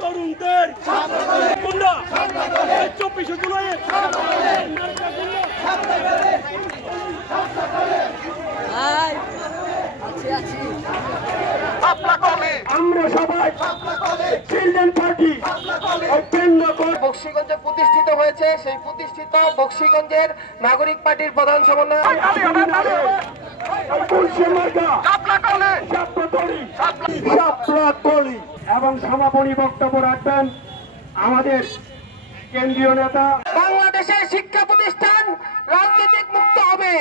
তরুণদের গুন্ডা 24 জুলাই আমরা সবাই চিলড্রেন পার্টি বক্সিগঞ্জে প্রতিষ্ঠিত হয়েছে। সেই প্রতিষ্ঠিত বক্সিগঞ্জের নাগরিক পার্টির প্রধান সমন্বয়ক এবং সমাপনী বক্তব্য রাখবেন আমাদের কেন্দ্রীয় নেতা। বাংলাদেশের শিক্ষা প্রতিষ্ঠান রাজনৈতিক মুক্ত হবে।